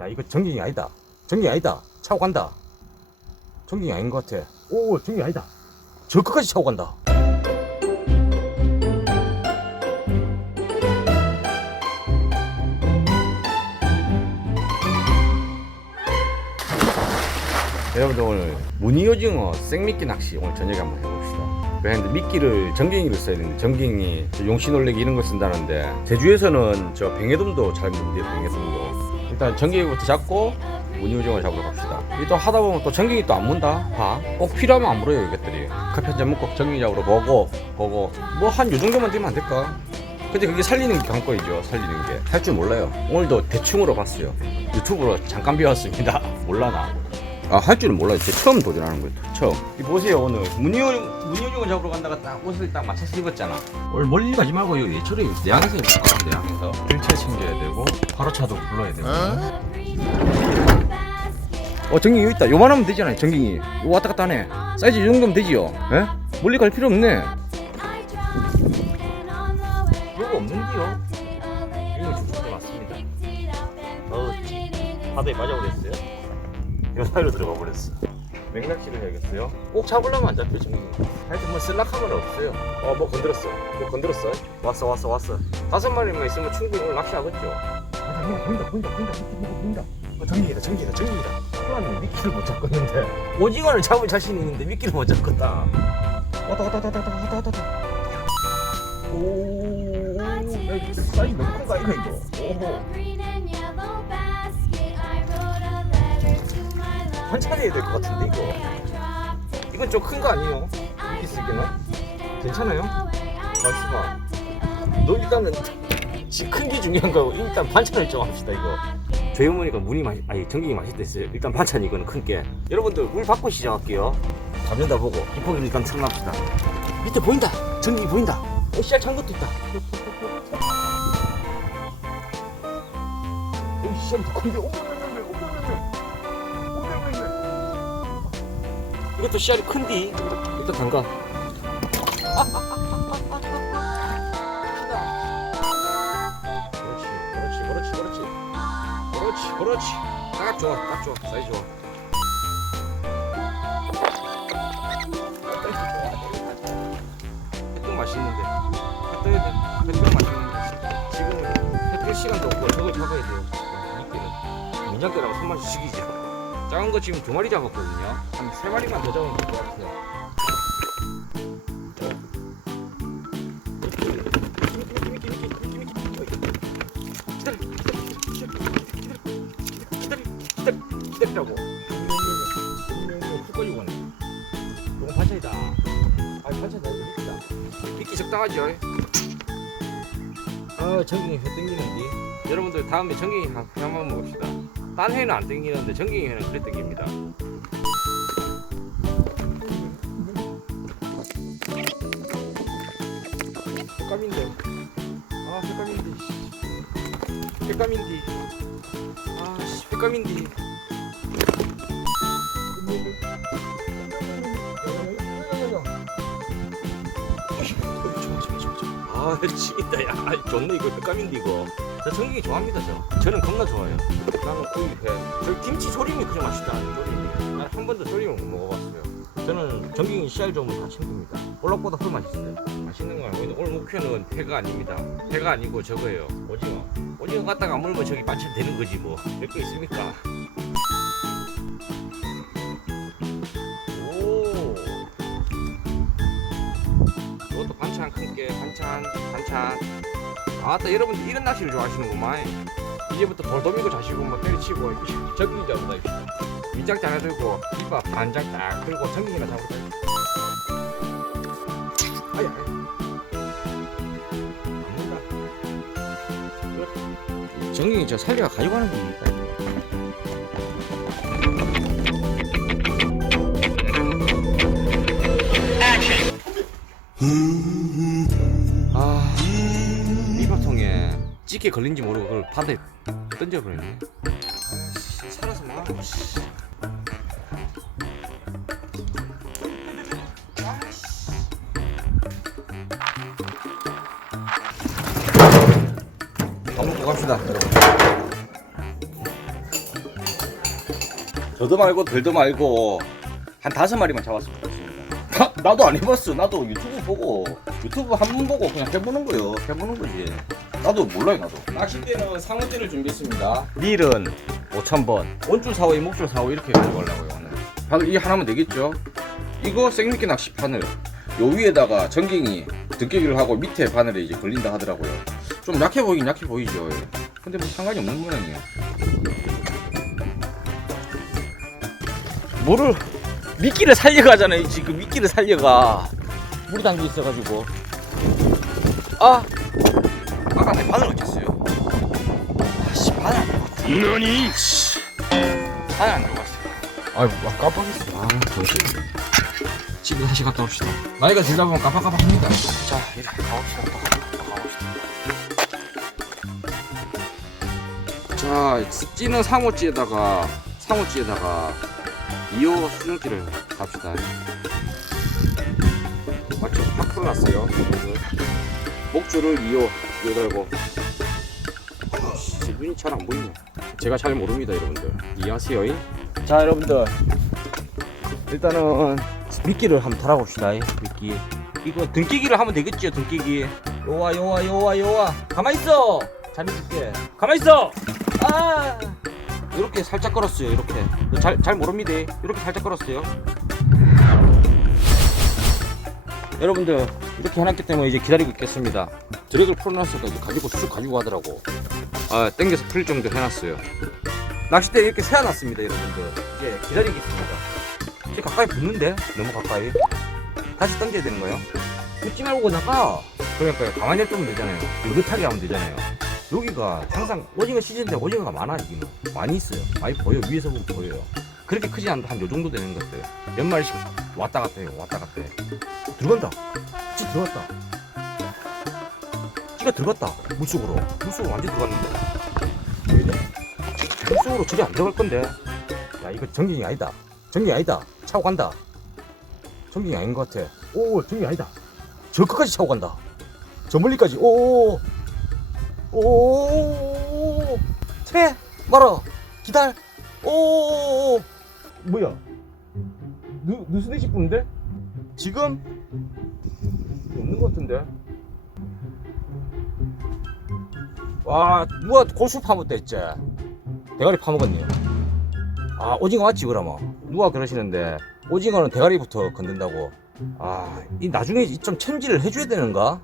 야 이거 전갱이 아니다. 전갱이 아니다. 차고 간다. 전갱이 아닌 것 같아. 오 전갱이 아니다. 저 끝까지 차고 간다. 여러분들 오늘 무늬오징어 생미끼 낚시 오늘 저녁에 한번 해봅시다. 그런데 미끼를 전갱이를 써야 되는데 전갱이 저 용신올래기 이런 거 쓴다는데 제주에서는 저 뱅에돔도 잘 먹는데요 뱅에돔도 일단 전갱이부터 잡고 무늬오징어 잡으러 갑시다. 이또 하다 보면 또 전갱이 또안 문다 봐 꼭 필요하면 안 물어요 이것들이. 커피 한잔 먹고 전갱이 잡으러 보고 보고. 뭐 한 요 정도만 되면 안 될까? 근데 그게 살리는 게 관건이죠 살리는 게. 할 줄 몰라요. 오늘도 대충으로 봤어요. 유튜브로 잠깐 배웠습니다. 몰라 나? 아, 할 줄은 몰라요. 제 처음 도전하는 거예요. 처음. 이 보세요, 오늘. 무늬 오, 무늬오징어 잡으러 간다가 딱 옷을 딱 맞춰서 입었잖아. 오늘 멀리 가지 말고, 요 예철에 내항에서 입을까? 내항에서. 필체 챙겨야 되고, 바로차도 불러야 되고. 어, 전갱이 여기 있다. 요만하면 되잖아요, 전갱이. 요 왔다 갔다 하네. 사이즈 이 정도면 되지요? 예? 멀리 갈 필요 없네. 별거 없는데요? 이거 주소도 맞습니다. 어우, 바다에 빠져버렸어요. 요 사이로 들어가 버렸어. 맥락질을 해야겠어요. 꼭 잡으려면 안 잡혀 지금. 하여튼 뭐 쓸락함은 없어요. 어 뭐 건드렸어. 뭐 건드렸어. 왔어 왔어 왔어. 다섯 마리만 있으면 충분히 오늘 낚시하겠죠. 아 보인다 보인다 보인다 보인다 보인다. 어 정기이다 정기이다 정기이다. 초라는 미끼를 못 잡겠는데. 오징어를 잡을 자신 있는데 미끼를 못 잡겠다. 왔다 왔다 왔다 왔다 왔다 왔다 왔다. 오. 야 이거 사이즈 너무 큰거 아이가 이거. 오호. 반찬해야 될 것 같은데 이거. 이건 좀 큰 거 아니에요? 이렇게 쓰기는? 괜찮아요? 말씀아. 너 일단은 큰 게 중요한 거고 일단 반찬을 좀 합시다 이거. 저희 어머니가 문이 맛 아니 전갱이 맛있댔어요. 일단 반찬 이거는 큰 게. 여러분들 물 받고 시작할게요. 잡는다 보고 이포기를 일단 틀어납시다. 밑에 보인다. 전갱이 보인다. 어, 씨알 찬 것도 있다. 어, 씨알 더 큰데. 어머, 이것도 씨알이 큰디. 일단 담가. 그렇지, 그렇지, 그렇지, 그렇지. 그렇지, 그렇지. 딱 좋아, 딱 좋아, 사이즈 좋아. 햇볕 맛있는데. 햇볕, 햇볕 맛있는데. 지금 햇볕 시간도 없고 저걸 잡아야 돼요. 미끼를. 민장대라고 손맛이 식이죠. 작은 거 지금 두 마리 잡았거든요. 한 세 마리만 더 잡으면 될 것 같아요. 기다리라고. 훅 걸리고 가네. 이건 반찬이다. 아, 반찬이 아니고 미끼다. 미끼 적당하죠? 아, 전갱이 회 땡기는데. 여러분들 다음에 회 한번 먹읍시다. 딴 회는 안 땡기는데 전갱이 회는 그래 땡깁니다. 색감인데. 아, 색감인데. 씨. 색감인데. 아, 씨, 색감인데. 아, 치긴다, 야. 좋네, 이거. 색감인데, 이거. 저 전갱이 좋아합니다, 저. 저는 겁나 좋아해요. 나는 구이 회. 저 김치 조림이 그냥 맛있다는 조림이. 난한 번도 조림을 못 먹어봤어요. 저는 전갱이 씨알 좋으면 다 챙깁니다. 볼락보다 더 맛있어요. 맛있는 거 아니고 오늘 목표는 회가 아닙니다. 회가 아니고 저거예요. 오징어. 오징어 갖다가 물면 저기 반찬 되는 거지 뭐. 될 거 있습니까? 반찬 큰게 반찬 반찬. 아따 여러분들 이런 낚시를 좋아하시는구만. 이제부터 돌돔이고 자시고 뭐 저기 잡으다 입시다. 밑장 잘 들고 이밥 반장 딱 들고 전기나 잡으다. 아야. 안된다. 정경이 저 살리가 가지고 가는 게. 아, 이밥통에 찌개 걸린지 모르고 그걸 바다에 던져버리네. 아, 살아서 망하고. 씨. 밥 먹고 갑시다. 더도 말고 덜도 말고 한 다섯 마리만 잡았으면 좋겠습니다. 나, 나도 안 해봤어. 나도 유튜브 보고 유튜브 한 번 보고 그냥 해보는 거요. 해보는 거지. 나도 몰라요 나도. 낚싯대는 상어대를 준비했습니다. 릴은 5,000번. 원줄 4호, 목줄 4호 이렇게 가져가려고요 오늘. 바로 이 하나면 되겠죠? 이거 생미끼 낚시판을 요 위에다가 전갱이 등깨기를 하고 밑에 바늘에 이제 걸린다 하더라고요. 좀 약해 보이긴 약해 보이죠. 예. 근데 뭐 상관이 없는 모양이에요. 물을 미끼를 살려가잖아요 지금. 미끼를 살려가 물이 담겨 있어가지고. 아! 아까 내 바늘 어딨어요? 아씨 바늘 안 들어갔어 너니? 바늘 안 들어갔어 아이 아, 깜빡했어. 아 정신. 집에 다시 갔다 옵시다. 나이가 들다 보면 깜빡깜빡합니다. 자 이렇게 가봅시다. 또 가봅시다. 자 찌는 상어찌에다가 상어찌에다가 2호 수정기를 갑시다. 맞죠? 확 풀어놨어요. 목줄을 2호 2호 달고. 제 눈이 잘 안 보이네. 제가 잘 모릅니다 여러분들. 이해하세요 잉? 자 여러분들. 일단은 미끼를 한번 달아봅시다 잉? 미끼. 이거 등끼기를 하면 되겠죠 등끼기. 요와 요와 요와 요와. 가만있어! 잘해줄게. 가만있어! 아 이렇게 살짝 걸었어요 이렇게. 잘, 잘 모릅니다. 이렇게 살짝 걸었어요. 여러분들 이렇게 해놨기 때문에 이제 기다리고 있겠습니다. 드랙을 풀어놨으니까 가지고 쑥 가지고 가더라고. 아 땡겨서 풀 정도 해놨어요. 낚싯대 이렇게 세워놨습니다 여러분들. 이제 기다리겠습니다. 이제 가까이 붙는데? 너무 가까이. 다시 당겨야 되는 거예요? 붙지 말고 나가. 그러니까요. 가만히 냅두면 되잖아요. 느긋하게 하면 되잖아요 여기가 항상 오징어 시즌인데 오징어가 많아 지금 많이 있어요. 많이 보여 위에서 보면 보여요. 그렇게 크지 않는데 한 요 정도 되는 것들 몇 마리씩 왔다 갔다 해요 왔다 갔다 해. 들어간다. 찌 들어갔다. 찌가 들어갔다. 물속으로. 물속으로 완전 들어갔는데. 물속으로 저리 안 들어갈 건데. 야 이거 정경이 아니다. 정경이 아니다. 차고 간다. 정경이 아닌 것 같아. 오 정경이 아니다. 저 끝까지 차고 간다. 저 멀리까지. 오오오 오오오오 채 말아 기다려. 오오오오 뭐야? 누, 누스네시 뿌는데? 지금? 없는 것 같은데? 와 누가 고수 했지? 대가리 파먹었네요 아 오징어 맞지 그러면? 누가 그러시는데? 오징어는 대가리부터 건든다고 아 이 나중에 좀 챔질을 해줘야 되는가?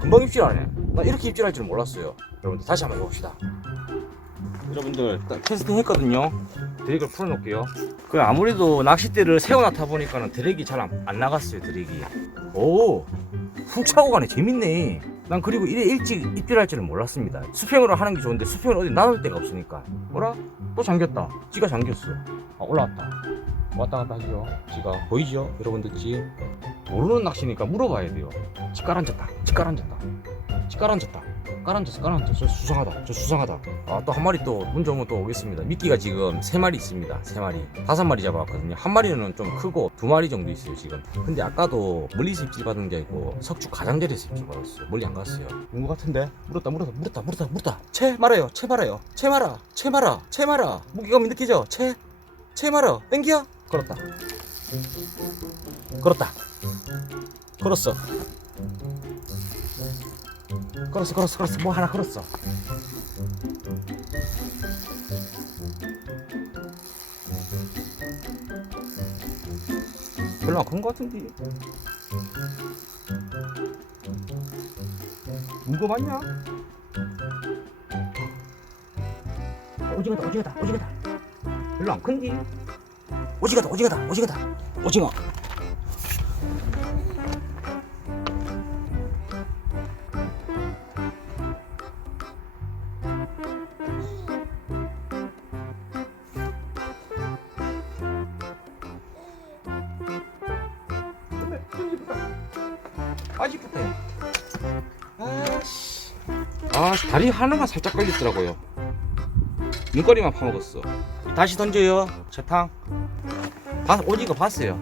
금방 입질하네 나 이렇게 입질할 줄 몰랐어요. 여러분들 다시 한번 해봅시다. 여러분들 딱 테스팅 했거든요. 드랙을 풀어놓을게요. 그 아무래도 낚싯대를 세워놨다 보니까는 드랙이 잘 안 나갔어요 드랙이 오 훅 차고 가네. 재밌네. 난 그리고 이래 일찍 입질할 줄은 몰랐습니다. 수평으로 하는 게 좋은데 수평을 어디 나눌 데가 없으니까. 뭐라? 또 잠겼다. 찌가 잠겼어. 아 올라왔다 왔다 갔다 하지요 찌가 보이죠? 여러분들 찌 모르는 낚시니까 물어봐야 돼요. 찌 깔아앉았다. 찌 깔아앉았다. 찌 깔아앉았다. 깔아앉았어 깔아앉았어. 저 수상하다. 저 수상하다. 아 또 한 마리 또 문제 오면 또 오겠습니다. 미끼가 지금 세 마리 있습니다. 세 마리. 다섯 마리 잡아왔거든요. 한 마리는 좀 크고 두 마리 정도 있어요 지금. 근데 아까도 멀리서 입질 받은 게 아니고 석축 가장자리에서 입질 받았어요. 멀리 안 갔어요. 온 것 같은데? 물었다 물었다 물었다 물었다 물었다. 채 말아요 채 말아요. 채 말아 채 말아 채 말아. 무게감이 느끼죠? 채 채 말아. 땡겨 걸었다. 걸었다. 걸었어. 걸었어 걸었어 걸었어. 뭐 하나 걸었어. 별로 안큰것 같은데. 이거 맞냐? 오징어다 오징어다 오징어다. 별로 안 큰디 오징어다 오징어다 오징어다. 오징어. 아직부터 아씨. 아 다리 하나만 살짝 걸렸더라고요. 눈거리만 파먹었어. 다시 던져요. 재탕 봤, 오징어 봤어요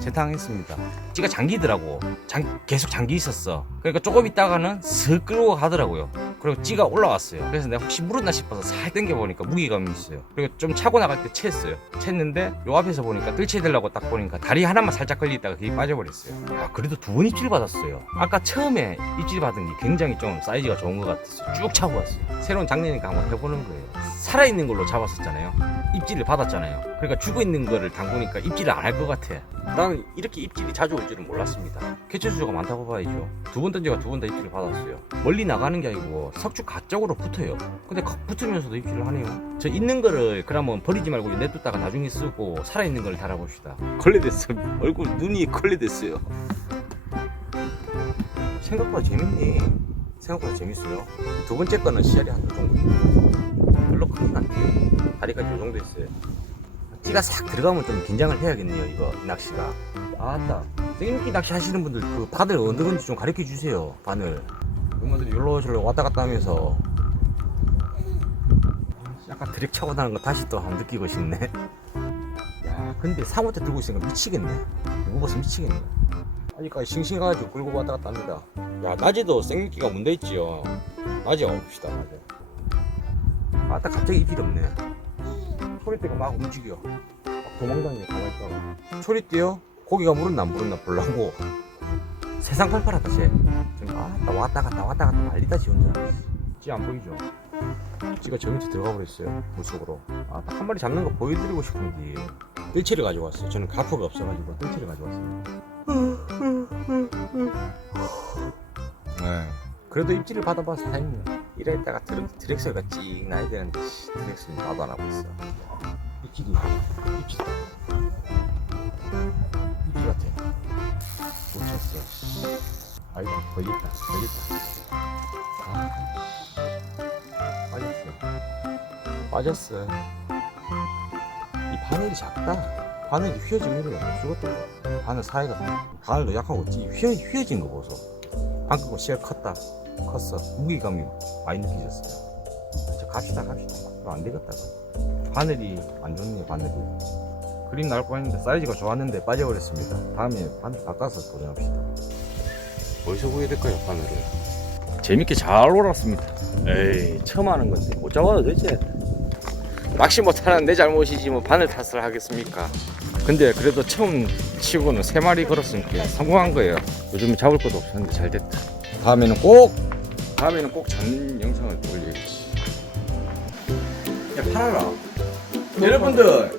재탕 했습니다 찌가 잠기더라고 장, 계속 잠기 있었어 그러니까 조금 있다가는 슥 끌고 가더라고요 그리고 찌가 올라왔어요. 그래서 내가 혹시 물었나 싶어서 살 당겨보니까 무게감이 있어요. 그리고 좀 차고 나갈 때 챘어요. 챘는데 요 앞에서 보니까 뜰채되려고 딱 보니까 다리 하나만 살짝 걸리다가 그게 빠져버렸어요. 아 그래도 두 번 입질 받았어요. 아까 처음에 입질 받은 게 굉장히 좀 사이즈가 좋은 것 같았어요. 쭉 차고 왔어요. 새로운 장르니까 한번 해보는 거예요. 살아있는 걸로 잡았었잖아요. 입질을 받았잖아요. 그러니까 죽어 있는 거를 담그니까 입질을 안 할 것 같아. 나는 이렇게 입질이 자주 올 줄은 몰랐습니다. 개체수가 많다고 봐야죠. 두 번 던져가 두 번 다 입질을 받았어요. 멀리 나가는 게 아니고 석주 가쪽으로 붙어요. 근데 가- 붙으면서도 입질을 하네요. 저 있는 거를 그러면 버리지 말고 냅뒀다가 나중에 쓰고 살아있는 걸 달아봅시다. 걸레됐어. 얼굴 눈이 걸레됐어요. 생각보다 재밌네. 생각보다 재밌어요. 두 번째 거는 씨알이 한그 정도. 안 돼요. 다리까지 요 정도 있어요. 찌가 싹 들어가면 좀 긴장을 해야겠네요, 이거 낚시가. 아따. 생님기 낚시 하시는 분들 그 바늘 어느 건지 좀 가르쳐 주세요, 바늘. 엄마들이 열로저로 왔다 갔다 하면서 약간 드랙 차고 나는 거 다시 또 한번 느끼고 싶네. 야, 근데 사모대 들고 있으니까 미치겠네. 이거 봐서 미치겠네. 아직까지 싱싱해가지고 끌고 왔다 갔다 합니다. 야, 낮에도 생미끼가 문대 있지요. 낮에 와봅시다, 낮에. 아따 갑자기 입질이 없네. 소리띠가 막 움직여. 막 도망다니네, 가만히 있다가. 소리띠요? 고기가 물었나 안 물었나 보려고. 세상 팔팔하다, 쟤. 지금 아따 왔다 갔다 왔다 갔다 난리다, 지 혼자. 찌안 보이죠? 찌가 저 밑에 들어가 버렸어요, 물속으로. 아, 딱한 마리 잡는 거 보여드리고 싶은데. 뜰채를 가지고 왔어요. 저는 가프가 없어가지고 뜰채를 가지고 왔어요. 네. 그래도 입질을 받아봐서 다행이야. 이랬다가 드랙, 드랙스가 찍 나야 되는데 씨, 드랙스는 나도 안 하고 있어. 입질이 입질 입질 같아. 못 쳤어. 아이고 걸렸다 걸렸다. 아, 빠졌어. 빠졌어. 이 바늘이 작다. 바늘이 휘어지면 이래 죽었다. 바늘 사이가 바늘도 약하고 찌 휘어, 휘어진 거 보소. 방금 거 씨알 컸다. 컸어. 무게감이 많이 느껴졌어요. 이제 갑시다, 갑시다. 안 되겠다. 이거. 바늘이 안 좋네, 바늘이. 그림 나올 뻔했는데 사이즈가 좋았는데 빠져버렸습니다. 다음에 바늘 바꿔서 도전합시다. 어디서 구해야 될까요, 바늘을? 재밌게 잘 놀았습니다. 에이, 처음 하는 건데 못 잡아도 되지. 낚시 못하는 내 잘못이지 뭐 바늘 탓을 하겠습니까? 근데 그래도 처음 치고는 세 마리 걸었으니까 성공한 거예요. 요즘에 잡을 것도 없었는데 잘 됐다. 다음에는 꼭 다음에는 꼭 잡는 영상을 올려야지. 야 팔아라. 여러분들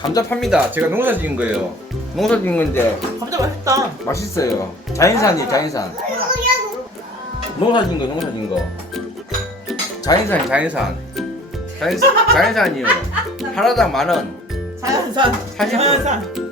감자 팝니다. 제가 농사 지은 거예요. 농사 지은 건데 감자 맛있다. 맛있어요. 자연산이에요, 자연산. 농사 지은 거, 농사 지은 거. 자연산, 자연산. 자연, 자연산이요. 하나당 만 원. 자연산. 40 분. 자연산.